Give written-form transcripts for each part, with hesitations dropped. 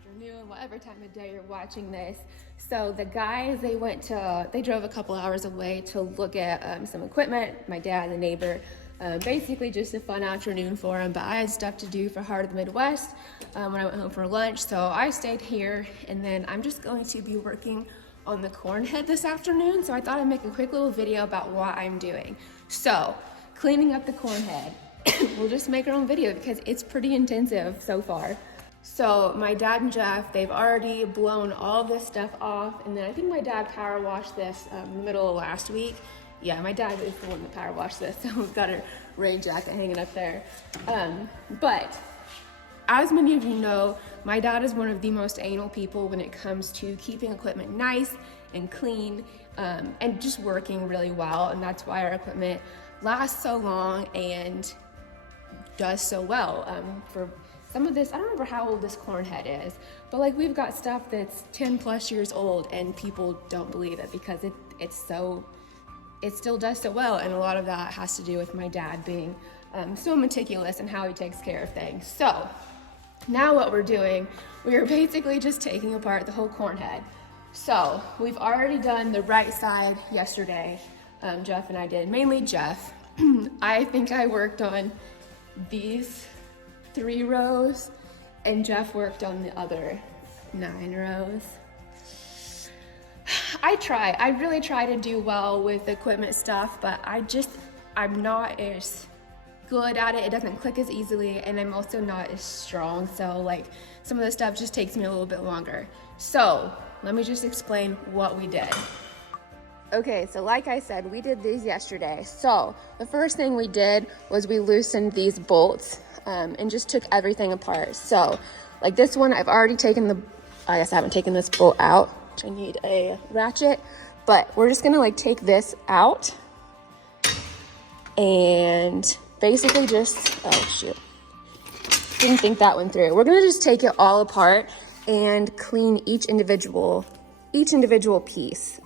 afternoon, whatever time of day you're watching this. So the guys, they drove a couple hours away to look at some equipment, my dad, the neighbor. Basically just a fun afternoon for them, but I had stuff to do for Heart of the Midwest when I went home for lunch, so I stayed here, and then I'm just going to be working on the corn head this afternoon, so I thought I'd make a quick little video about what I'm doing. So, cleaning up the corn head. We'll just make our own video because it's pretty intensive so far. So my dad and Jeff, they've already blown all this stuff off, and then I think my dad power washed this in the middle of last week. Yeah, my dad is the one that power washed this, so we've got our rain jacket hanging up there. But as many of you know, my dad is one of the most anal people when it comes to keeping equipment nice and clean and just working really well, and that's why our equipment lasts so long and does so well. For some of this, I don't remember how old this corn head is, but like we've got stuff that's 10 plus years old and people don't believe it because it still does so well, and a lot of that has to do with my dad being so meticulous in how he takes care of things. So now what we're doing, we are basically just taking apart the whole corn head. So we've already done the right side yesterday. Jeff and I did, mainly Jeff. I think I worked on these 3 rows and Jeff worked on the other 9 rows. I really try to do well with equipment stuff, but I'm not as good at it. It doesn't click as easily, and I'm also not as strong. So like some of the stuff just takes me a little bit longer. So let me just explain what we did. Okay, so like I said, we did these yesterday. So the first thing we did was we loosened these bolts and just took everything apart. So like this one, I've already taken I guess I haven't taken this bolt out, which I need a ratchet, but we're just gonna like take this out and basically just, oh shoot, didn't think that one through. We're gonna just take it all apart and clean each individual piece.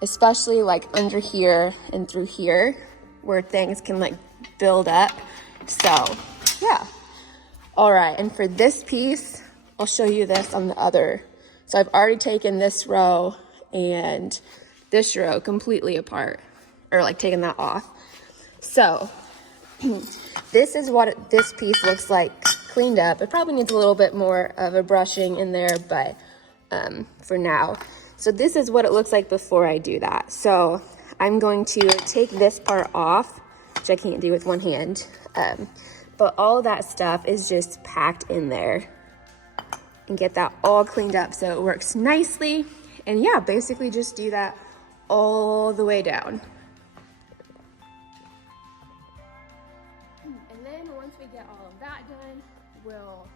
Especially like under here and through here where things can like build up. So yeah. All right, and for this piece, I'll show you this on the other. So I've already taken this row and this row completely apart, or like taken that off. So this is what this piece looks like cleaned up. It probably needs a little bit more of a brushing in there, but for now. So this is what it looks like before I do that. So I'm going to take this part off, which I can't do with one hand. But all that stuff is just packed in there, and get that all cleaned up so it works nicely. And yeah, basically just do that all the way down. And then once we get all of that done, we'll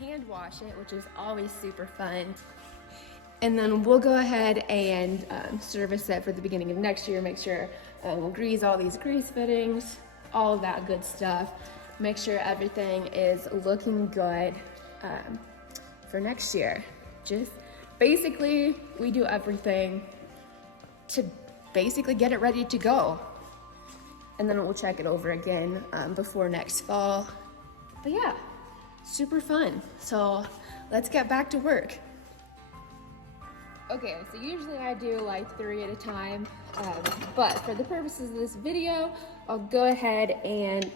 hand wash it, which is always super fun. And then we'll go ahead and service it for the beginning of next year. Make sure we'll grease all these grease fittings, all of that good stuff. Make sure everything is looking good for next year. Just basically, we do everything to basically get it ready to go. And then we'll check it over again before next fall. But yeah, super fun. So let's get back to work. Okay, so usually I do like 3 at a time, but for the purposes of this video, I'll go ahead and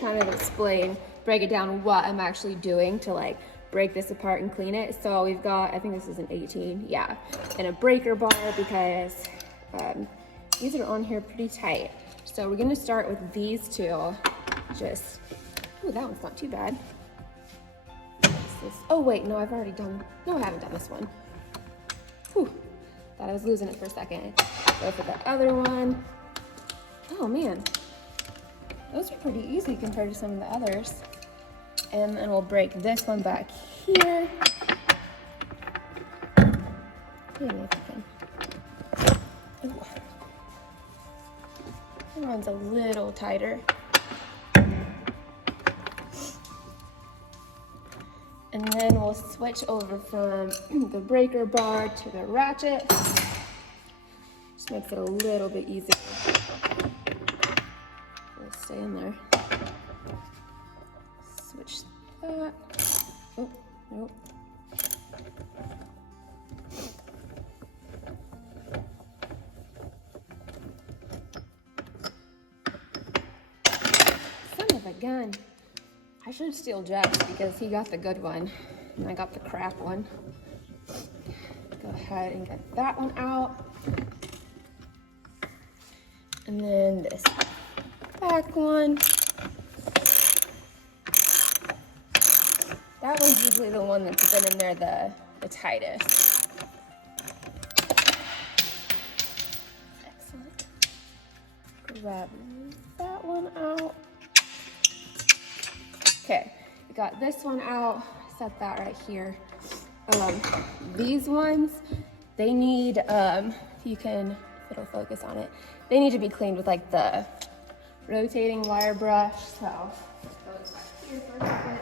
kind of break it down what I'm actually doing to like break this apart and clean it. So we've got, I think this is an 18, yeah, and a breaker bar because these are on here pretty tight. So we're gonna start with these 2. Ooh, that one's not too bad. Oh wait, no, I haven't done this one. Whew, thought I was losing it for a second. Go for the other one. Oh man, those are pretty easy compared to some of the others. And then we'll break this one back here. Maybe if I can. Ooh. That one's a little tighter. And then we'll switch over from the breaker bar to the ratchet. Just makes it a little bit easier. It'll stay in there. Switch that. Nope. Son of a gun. I should steal Jeff's because he got the good one and I got the crap one. Go ahead and get that one out. And then this back one. That one's usually the one that's been in there the tightest. Excellent. Grab that one out. Okay, we got this one out. Set that right here. These ones, they need, if it'll focus on it, they need to be cleaned with like the rotating wire brush. So, just goes back here for a second.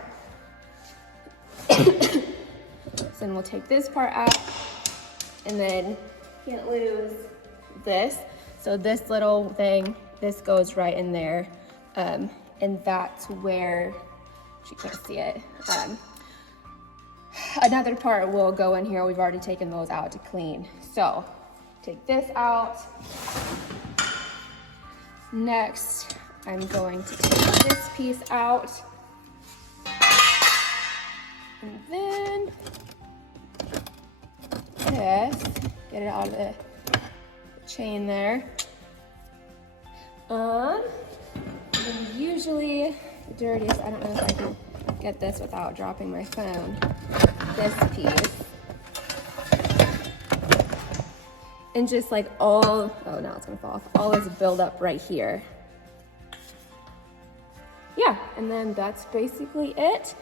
So then we'll take this part out, and then can't lose this. So this little thing, this goes right in there, and that's where, you can't see it. Another part will go in here. We've already taken those out to clean. So take this out. Next, I'm going to take this piece out. And then this, get it out of the chain there. And usually the dirtiest, I don't know if I can get this without dropping my phone, this piece. And just like all, oh now it's gonna fall off, all this build up right here. Yeah, and then that's basically it.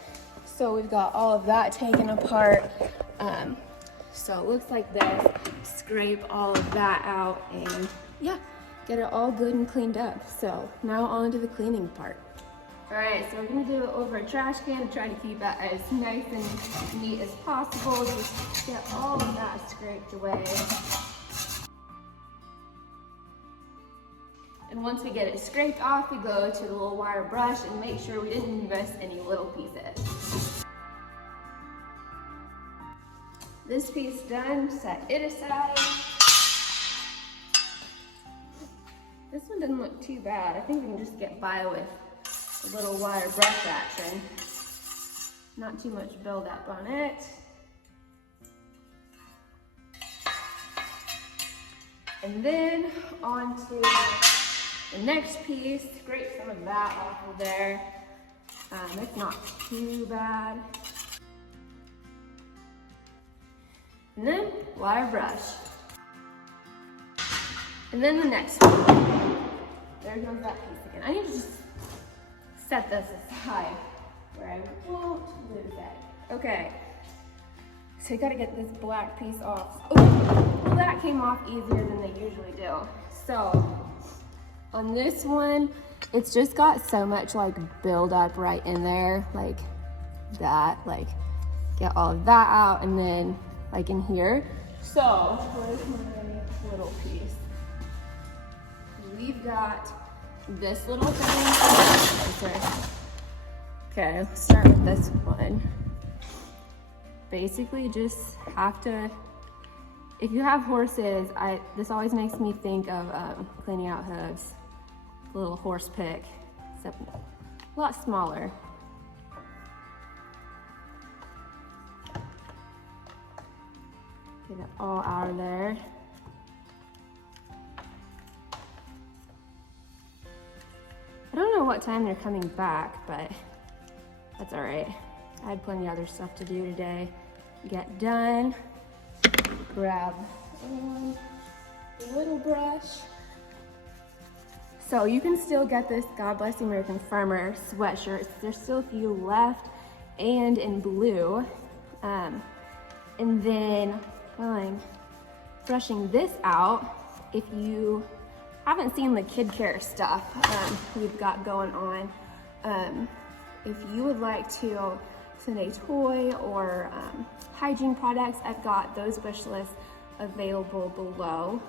So we've got all of that taken apart. So it looks like this. Scrape all of that out and yeah, get it all good and cleaned up. So now on to the cleaning part. All right, so we're gonna do it over a trash can and try to keep that as nice and neat as possible. Just get all of that scraped away. And once we get it scraped off, we go to the little wire brush and make sure we didn't miss any little pieces. This piece done, set it aside. This one didn't look too bad. I think we can just get by with a little wire brush action. Not too much buildup on it. And then on to the next piece. Scrape some of that off of there. It's not too bad. And then wire brush. And then the next one. There goes that piece again. I need to just set this aside where I won't lose it. Okay, so you gotta get this black piece off. Oh, well, that came off easier than they usually do. So on this one, it's just got so much like build up right in there, like that, like get all of that out and then like in here. So where's my little piece? We've got this little thing. Okay, let's start with this one. Basically just have to, if you have horses, this always makes me think of cleaning out hooves. A little horse pick, except a lot smaller. Get it all out of there. I don't know what time they're coming back, but that's all right. I had plenty of other stuff to do today. Get done, grab a little brush. So you can still get this God Bless the American Farmer sweatshirts. There's still a few left and in blue. And then while I'm brushing this out, if you haven't seen the KidKare stuff we've got going on, if you would like to send a toy or hygiene products, I've got those wish lists available below.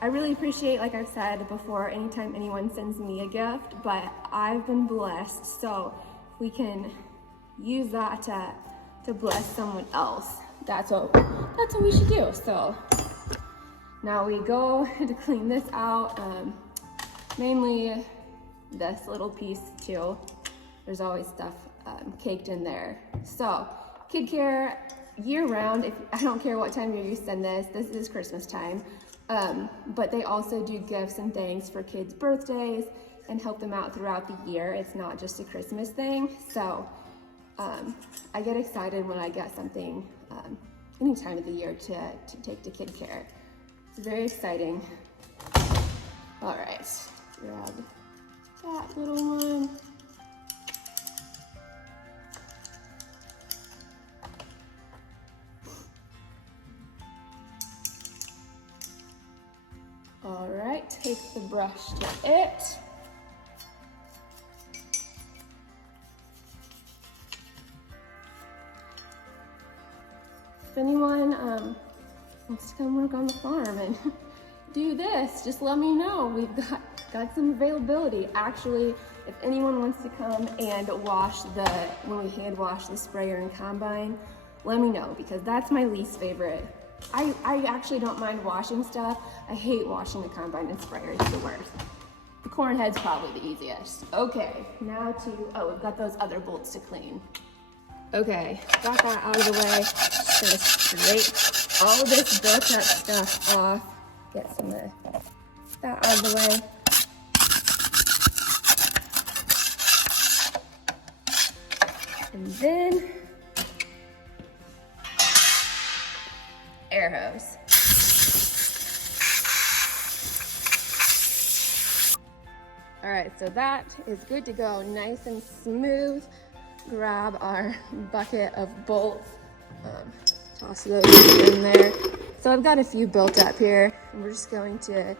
I really appreciate, like I've said before, anytime anyone sends me a gift, but I've been blessed. So we can use that to bless someone else. That's what we should do. So now we go to clean this out. Mainly this little piece too. There's always stuff caked in there. So KidKare year round, I don't care what time of year you send this is Christmas time. But they also do gifts and things for kids' birthdays and help them out throughout the year. It's not just a Christmas thing. So I get excited when I get something any time of the year to take to KidKare. It's very exciting. All right, grab that little one. All right, take the brush to it. If anyone wants to come work on the farm and do this, just let me know. We've got some availability. Actually, if anyone wants to come and wash when we hand wash the sprayer and combine, let me know, because that's my least favorite. I actually don't mind washing stuff. I hate washing the combine and sprayer. It's the worst. The corn head's probably the easiest. Okay, now we've got those other bolts to clean. Okay, got that out of the way. Just gonna scrape all of this built up stuff off. Get some of that out of the way. And then air hose. All right, so that is good to go, nice and smooth. Grab our bucket of bolts, toss those in there. So I've got a few built up here, and we're just going to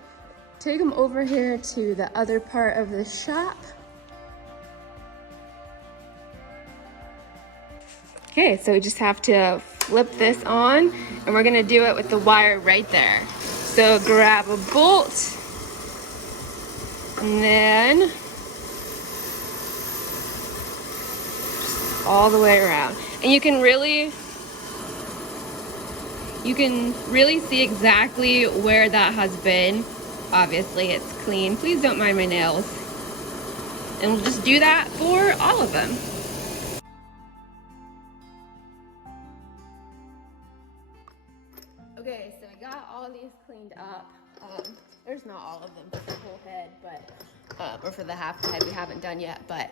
take them over here to the other part of the shop. Okay, so we just have to flip this on, and we're gonna do it with the wire right there. So grab a bolt, and then just all the way around. And you can really see exactly where that has been. Obviously it's clean. Please don't mind my nails. And we'll just do that for all of them. Okay, so I got all these cleaned up. There's not all of them for the whole head, but or for the half the head we haven't done yet, but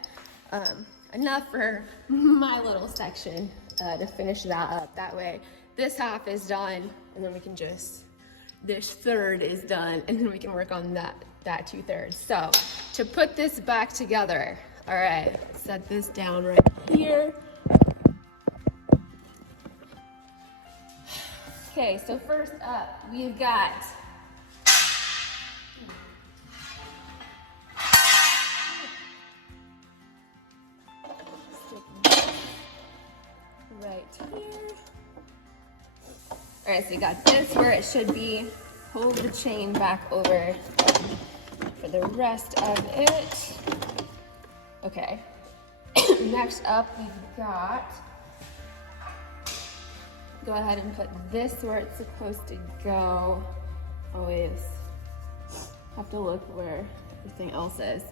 enough for my little section to finish that up. That way this half is done, and then we can this third is done, and then we can work on that 2/3. So to put this back together, all right, set this down right here. Okay, so first up, we've got right here. All right, so you got this where it should be. Pull the chain back over for the rest of it. Okay, next up we've got, go ahead and put this where it's supposed to go. Always have to look where everything else is.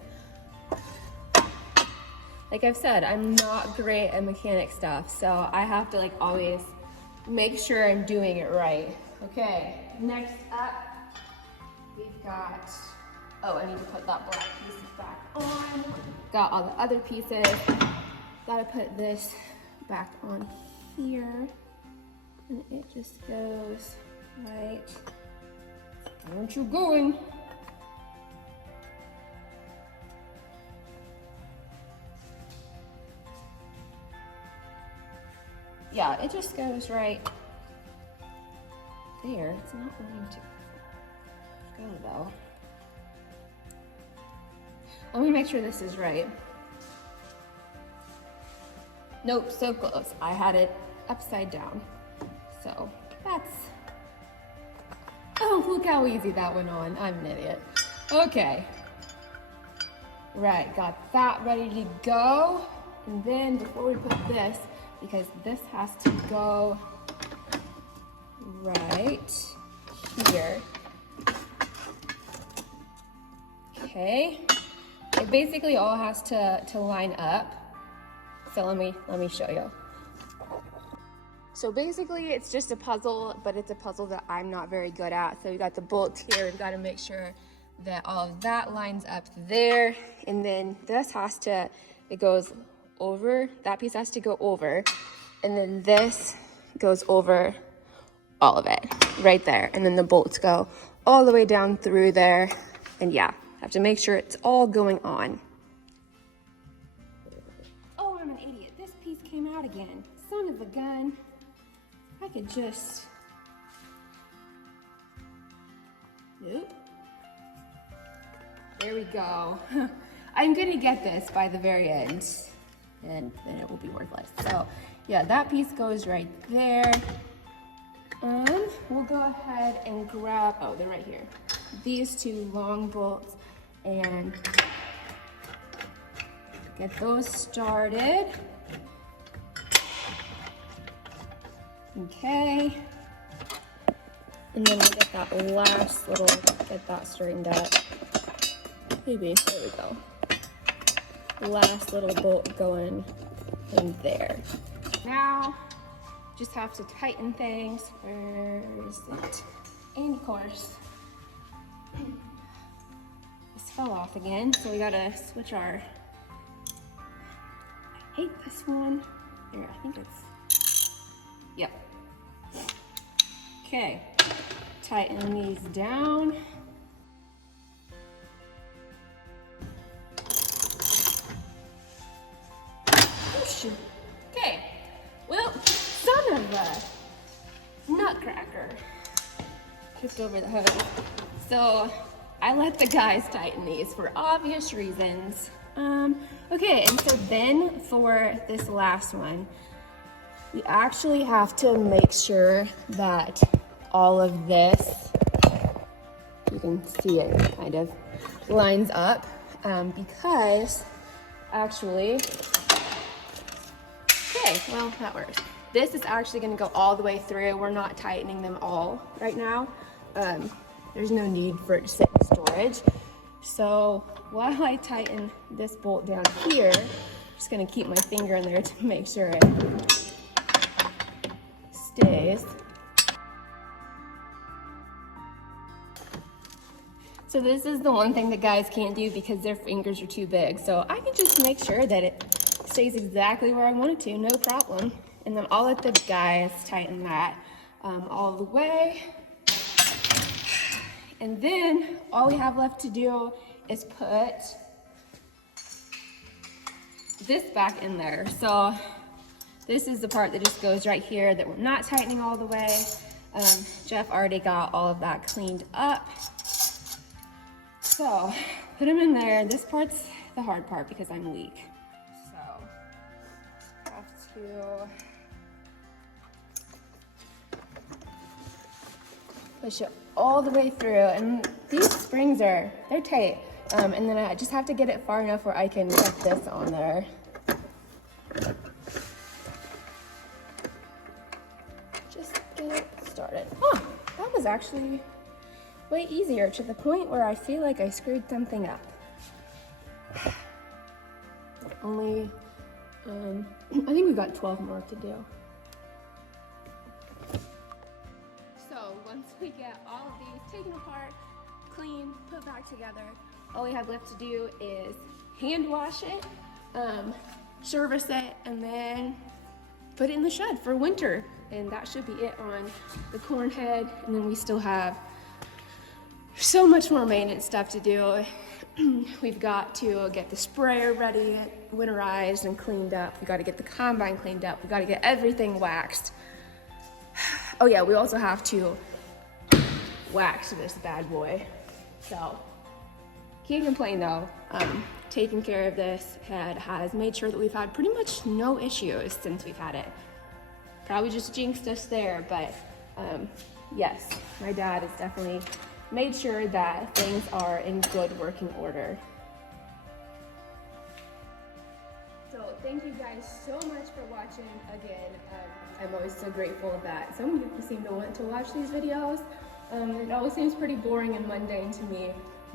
Like I've said, I'm not great at mechanic stuff, so I have to always make sure I'm doing it right. Okay, next up, we've got, I need to put that black piece back on. Got all the other pieces. Gotta put this back on here. And it just goes right. Aren't you going? Yeah, it just goes right there. It's not going to go though. Let me make sure this is right. Nope, so close. I had it upside down. So that's, oh, look how easy that went on. I'm an idiot. Okay. Right, got that ready to go. And then before we put this, because this has to go right here. Okay, it basically all has to line up. So let me show you. So basically it's just a puzzle, but it's a puzzle that I'm not very good at. So we got the bolts here, we've got to make sure that all of that lines up there. And then this has to, it goes over, that piece has to go over. And then this goes over all of it, right there. And then the bolts go all the way down through there. And yeah, have to make sure it's all going on. Oh, I'm an idiot. This piece came out again. Son of a gun. I could just... Nope. There we go. I'm gonna get this by the very end, and then it will be worthless. So yeah, that piece goes right there. We'll go ahead and grab, oh, they're right here. These two long bolts and get those started. Okay. And then we'll get that last little, get that straightened up. Maybe, there we go. Last little bolt going in there. Now, just have to tighten things. Where is it? And of course, this fell off again, so we gotta switch our, I hate this one. There, I think it's, yep. Okay, tighten these down. Okay, well, son of a nutcracker. Tripped over the hose. So I let the guys tighten these for obvious reasons. Okay, and so then for this last one, we actually have to make sure that all of this, you can see it kind of lines up, because actually, okay, well, that works. This is actually gonna go all the way through. We're not tightening them all right now. There's no need for it to sit in storage. So while I tighten this bolt down here, I'm just gonna keep my finger in there to make sure it stays. So this is the one thing that guys can't do because their fingers are too big. So I can just make sure that it stays exactly where I want it to, no problem. And then I'll let the guys tighten that all the way. And then all we have left to do is put this back in there. So this is the part that just goes right here that we're not tightening all the way. Jeff already got all of that cleaned up. So put them in there. This part's the hard part because I'm weak. So have to push it all the way through, and these springs they're tight, and then I just have to get it far enough where I can get this on there. Just get it started. Oh, that was actually way easier, to the point where I feel like I screwed something up. Only, I think we've got 12 more to do. So once we get all of these taken apart, clean, put back together, all we have left to do is hand wash it, service it, and then put it in the shed for winter. And that should be it on the corn head. And then we still have so much more maintenance stuff to do. We've got to get the sprayer ready, winterized and cleaned up. We got to get the combine cleaned up. We got to get everything waxed. Oh yeah, we also have to wax this bad boy. So can't complain though. Taking care of this head has made sure that we've had pretty much no issues since we've had it. Probably just jinxed us there, but yes, my dad has definitely made sure that things are in good working order. So thank you guys so much for watching again. I'm always so grateful that some people seem to want to watch these videos. It always seems pretty boring and mundane to me,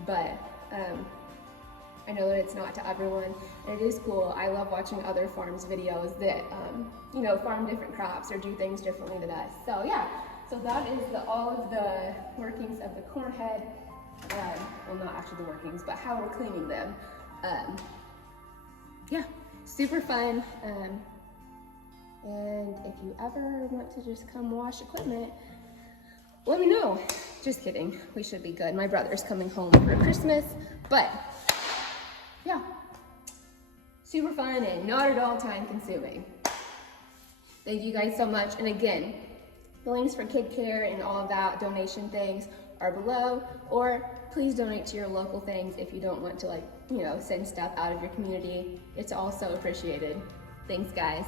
but I know that it's not to everyone, and it is cool. I love watching other farms videos that, you know, farm different crops or do things differently than us. So yeah, so that is all of the workings of the corn head. Well, not actually the workings, but how we're cleaning them. Yeah, super fun. And if you ever want to just come wash equipment, let me know. Just kidding, we should be good. My brother's coming home for Christmas, but yeah, super fun and not at all time consuming. Thank you guys so much. And again, the links for KidKare and all of that donation things are below, or please donate to your local things if you don't want to, like, you know, send stuff out of your community. It's also appreciated. Thanks, guys.